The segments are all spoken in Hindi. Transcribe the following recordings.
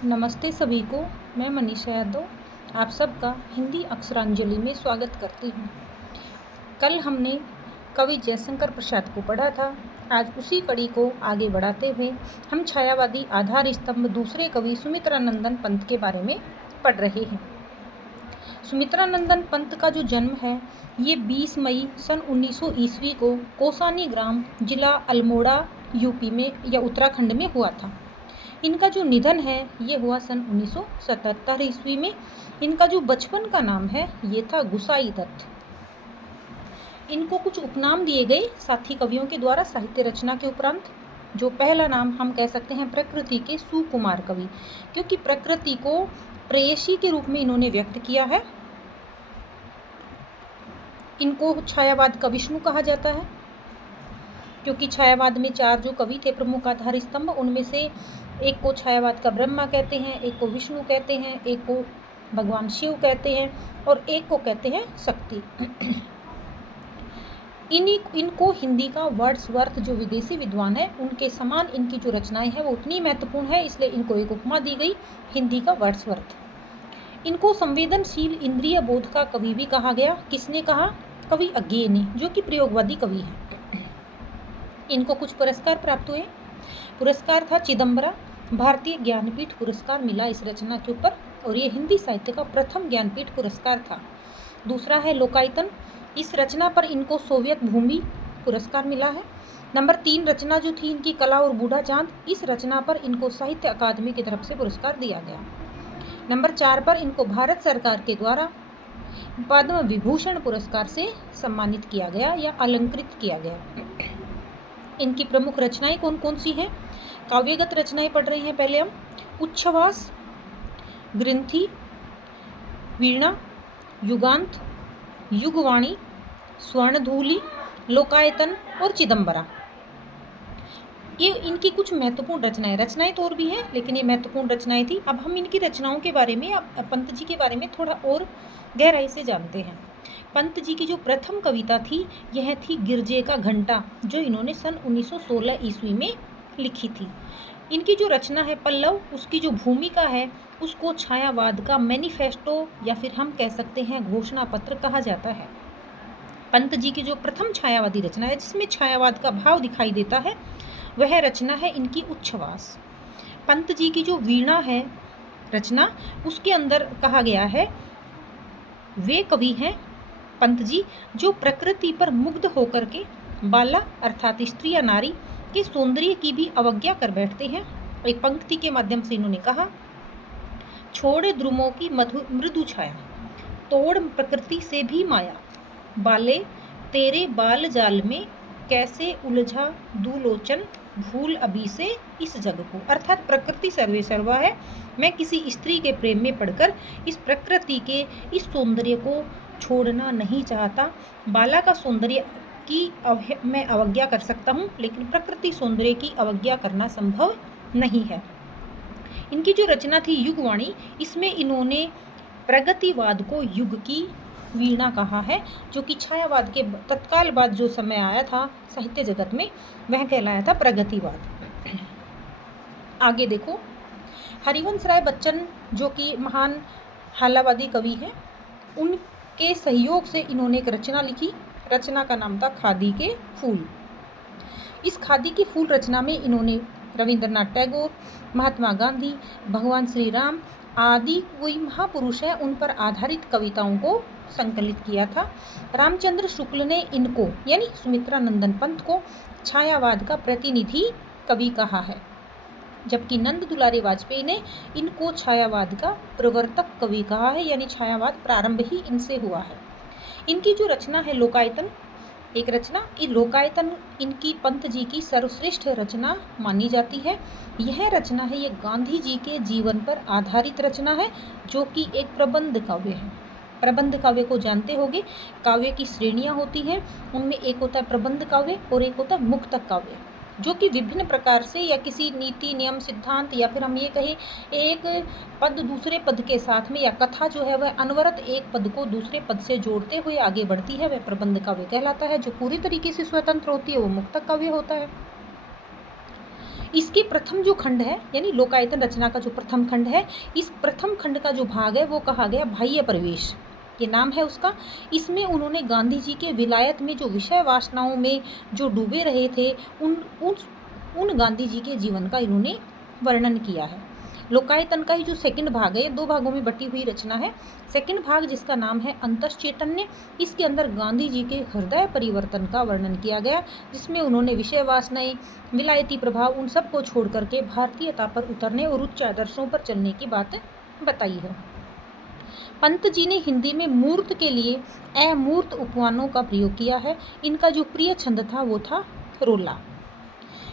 नमस्ते सभी को। मैं मनीषा यादव आप सबका हिंदी अक्षरांजलि में स्वागत करती हूँ। कल हमने कवि जयशंकर प्रसाद को पढ़ा था। आज उसी कड़ी को आगे बढ़ाते हुए हम छायावादी आधार स्तंभ दूसरे कवि सुमित्रानंदन पंत के बारे में पढ़ रहे हैं। सुमित्रानंदन पंत का जो जन्म है ये 20 मई सन 1900 ईस्वी को कोसानी ग्राम जिला अल्मोड़ा यूपी में या उत्तराखंड में हुआ था। इनका जो निधन है ये हुआ सन 1977 ईस्वी में। इनका जो बचपन का नाम है ये था गुसाई दत्त। इनको कुछ उपनाम दिए गए साथी कवियों के द्वारा साहित्य रचना के उपरांत। जो पहला नाम हम कह सकते हैं प्रकृति के सुकुमार कवि, क्योंकि प्रकृति को प्रेयसी के रूप में इन्होंने व्यक्त किया है। इनको छायावाद का विष्णु कहा जाता है, क्योंकि छायावाद में 4 जो कवि थे प्रमुख आधार स्तंभ, उनमें से एक को छायावाद का ब्रह्मा कहते हैं, एक को विष्णु कहते हैं, एक को भगवान शिव कहते हैं और एक को कहते हैं शक्ति। इनको हिंदी का वर्ड्सवर्थ जो विदेशी विद्वान है उनके समान इनकी जो रचनाएं हैं वो उतनी महत्वपूर्ण है, इसलिए इनको एक उपमा दी गई हिंदी का वर्ड्सवर्थ। इनको संवेदनशील इंद्रिय बोध का कवि भी कहा गया। किसने कहा? कवि अज्ञेय ने, जो कि प्रयोगवादी कवि है। इनको कुछ पुरस्कार प्राप्त हुए। पुरस्कार था चिदम्बरा भारतीय ज्ञानपीठ पुरस्कार मिला इस रचना के ऊपर, और ये हिंदी साहित्य का प्रथम ज्ञानपीठ पुरस्कार था। दूसरा है लोकायतन, इस रचना पर इनको सोवियत भूमि पुरस्कार मिला है। नंबर 3 रचना जो थी इनकी कला और बूढ़ा चांद, इस रचना पर इनको साहित्य अकादमी की तरफ से पुरस्कार दिया गया। नंबर 4 पर इनको भारत सरकार के द्वारा पद्म विभूषण पुरस्कार से सम्मानित किया गया या अलंकृत किया गया। इनकी प्रमुख रचनाएं कौन कौन सी हैं? काव्यगत रचनाएं पढ़ रहे हैं पहले हम। उच्छ्वास, ग्रंथि, वीणा, युगांत, युगवाणी, स्वर्णधूलि, लोकायतन और चिदम्बरा। ये इनकी कुछ महत्वपूर्ण रचनाएं तो और भी हैं, लेकिन ये महत्वपूर्ण रचनाएं थी। अब हम इनकी रचनाओं के बारे में, पंत जी के बारे में थोड़ा और गहराई से जानते हैं। पंत जी की जो प्रथम कविता थी यह थी गिरजे का घंटा, जो इन्होंने सन 1916 ईस्वी में लिखी थी। इनकी जो रचना है पल्लव, उसकी जो भूमिका है उसको छायावाद का मैनिफेस्टो या फिर हम कह सकते हैं घोषणा पत्र कहा जाता है। पंत जी की जो प्रथम छायावादी रचना है जिसमें छायावाद का भाव दिखाई देता है वह रचना है इनकी उच्छ्वास। पंत जी की जो वीणा है रचना, उसके अंदर कहा गया है वे कवि हैं पंत जी जो प्रकृति पर मुग्ध होकर के बाला अर्थात स्त्री या नारी के सौंदर्य की भी अवज्ञा कर बैठते हैं। एक पंक्ति के माध्यम से इन्होंने कहा, छोड़ द्रुमों की मृदु छाया, तोड़ प्रकृति से भी माया, बाले तेरे बाल जाल में कैसे उलझा दुलोचन, भूल अभी से इस जग को। अर्थात प्रकृति सर्वे सर्वा है, मैं किसी स्त्री के प्रेम में पड़कर इस प्रकृति के इस सौंदर्य को छोड़ना नहीं चाहता। बाला का सौंदर्य की मैं अवज्ञा कर सकता हूँ, लेकिन प्रकृति सौंदर्य की अवज्ञा करना संभव नहीं है। इनकी जो रचना थी युगवाणी, इसमें इन्होंने प्रगतिवाद को युग की वीणा कहा है, जो कि छायावाद के तत्काल बाद जो समय आया था साहित्य जगत में वह कहलाया था प्रगतिवाद। आगे देखो, हरिवंश राय बच्चन जो कि महान हालावादी कवि हैं, उनके सहयोग से इन्होंने एक रचना लिखी। रचना का नाम था खादी के फूल। इस खादी के फूल रचना में इन्होंने रविंद्रनाथ टैगोर, महात्मा गांधी, भगवान श्री राम आदि कोई महापुरुष हैं उन पर आधारित कविताओं को संकलित किया था। रामचंद्र शुक्ल ने इनको यानी सुमित्रानंदन पंत को छायावाद का प्रतिनिधि कवि कहा है, जबकि नंद दुलारे वाजपेयी ने इनको छायावाद का प्रवर्तक कवि कहा है, यानी छायावाद प्रारंभ ही इनसे हुआ है। इनकी जो रचना है लोकायतन, एक रचना, ये लोकायतन इनकी पंत जी की सर्वश्रेष्ठ रचना मानी जाती है। यह रचना है ये गांधी जी के जीवन पर आधारित रचना है, जो कि एक प्रबंध काव्य है। प्रबंध काव्य को जानते होंगे, काव्य की श्रेणियां होती हैं, उनमें एक होता है प्रबंध काव्य और एक होता है मुक्तक काव्य, जो कि विभिन्न प्रकार से या किसी नीति नियम सिद्धांत या फिर हम ये कहें एक पद दूसरे पद के साथ में, या कथा जो है वह अनवरत एक पद को दूसरे पद से जोड़ते हुए आगे बढ़ती है, वह प्रबंध काव्य कहलाता है। जो पूरी तरीके से स्वतंत्र होती है वो मुक्तक काव्य होता है। इसके प्रथम जो खंड है, यानी लोकायतन रचना का जो प्रथम खंड है, इस प्रथम खंड का जो भाग है वो कहा गया बाह्य प्रवेश, ये नाम है उसका। इसमें उन्होंने गांधी जी के विलायत में जो विषय वासनाओं में जो डूबे रहे थे उन गांधी जी के जीवन का इन्होंने वर्णन किया है। लोकायतन का ही जो सेकंड भाग है, ये 2 भागों में बटी हुई रचना है। सेकंड भाग जिसका नाम है अंतश्चैतन्य, इसके अंदर गांधी जी के हृदय परिवर्तन का वर्णन किया गया, जिसमें उन्होंने विषय वासनाएं, विलायती प्रभाव, उन सब को छोड़ करके भारतीयता पर उतरने और उच्च आदर्शों पर चलने की बात बताई है। पंत जी ने हिंदी में मूर्त के लिए अमूर्त उपमानों का प्रयोग किया है। इनका जो प्रिय छंद था वो था रोला।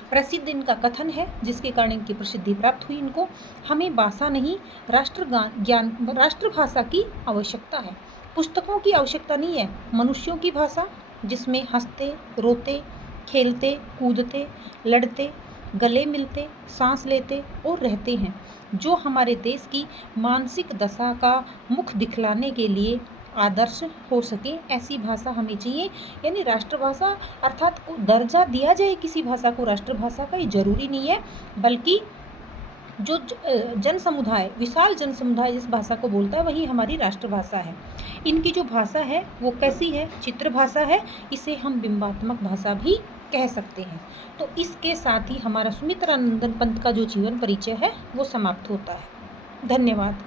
प्रसिद्ध इनका कथन है जिसके कारण इनकी प्रसिद्धि प्राप्त हुई इनको, हमें भाषा नहीं राष्ट्रभाषा की आवश्यकता है। पुस्तकों की आवश्यकता नहीं है, मनुष्यों की भाषा जिसमें हंसते, रोते, खेलते, कूदते, लड़ते, गले मिलते, सांस लेते और रहते हैं, जो हमारे देश की मानसिक दशा का मुख दिखलाने के लिए आदर्श हो सके, ऐसी भाषा हमें चाहिए। यानी राष्ट्रभाषा अर्थात को दर्जा दिया जाए किसी भाषा को राष्ट्रभाषा का, ये जरूरी नहीं है, बल्कि जो जन समुदाय, विशाल जन समुदाय जिस भाषा को बोलता है वही हमारी राष्ट्रभाषा है। इनकी जो भाषा है वो कैसी है? चित्र भाषा है, इसे हम बिंबात्मक भाषा भी कह सकते हैं। तो इसके साथ ही हमारा सुमित्रानंदन पंत का जो जीवन परिचय है वो समाप्त होता है। धन्यवाद।